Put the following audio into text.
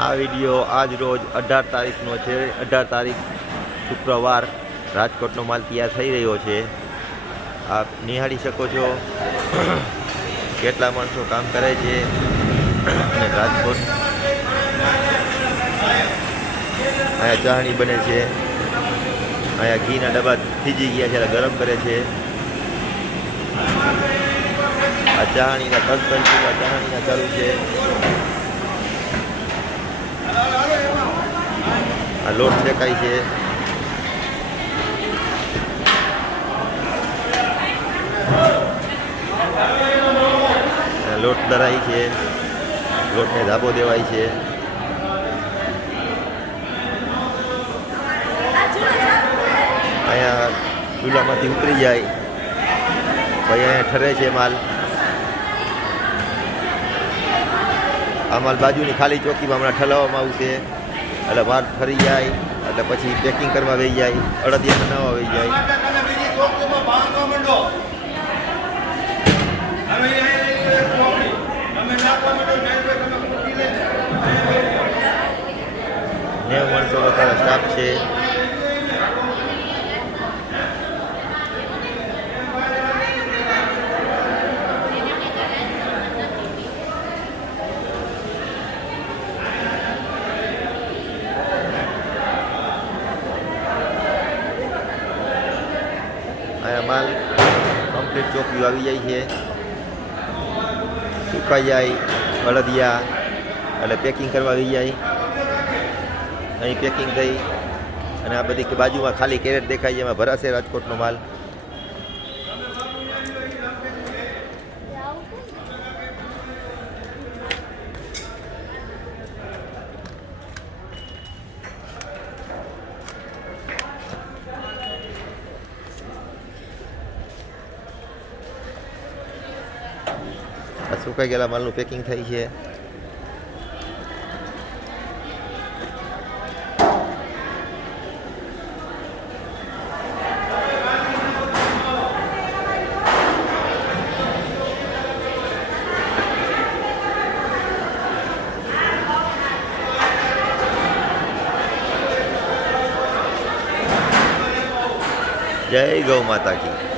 આ વિડીયો આજ રોજ 18 તારીખનો છે. 18 તારીખ શુક્રવાર રાજકોટનો માલ તૈયાર થઈ રહ્યો છે. આપ નિહાળી શકો છો કેટલા માણસો કામ કરે છે. અને રાજકોટ અહીંયા ચાહણી બને છે. અહીંયા ઘીના ડબ્બા થીજી ગયા છે, ગરમ કરે છે. આ ચાહણીના કંચુલા ચાહણીના ચાલુ છે. આ લોટ શેકાય છે. લોટ દરાય છે. લોટને ધાબો દેવાય છે. અહીંયા ચૂલામાંથી ઉતરી જાય પછી અહીંયા ઠરે છે માલ. આ માલ બાજુની ખાલી ચોકીમાં હમણાં ઠલાવવામાં આવશે. એટલે માલ ફરી જાય એટલે પછી પેકિંગ કરવા વહી જાય, અડદિયા બનાવવા વહી જાય. નેવ માણસો અત્યારે સ્ટાફ છે. અહીંયા માલ કમ્પ્લીટ ચોખ્ખું આવી જાય છે. સુકાઈ જાય અડદિયા એટલે પેકિંગ કરવા આવી જાય. અહીં પેકિંગ થઈ અને આ બધી બાજુમાં ખાલી કેરેટ દેખાય છે, એમાં ભરાશે રાજકોટનો માલ. આ સુકાઈ ગયેલા માલનું પેકિંગ થાય છે. જય ગૌ માતા કી.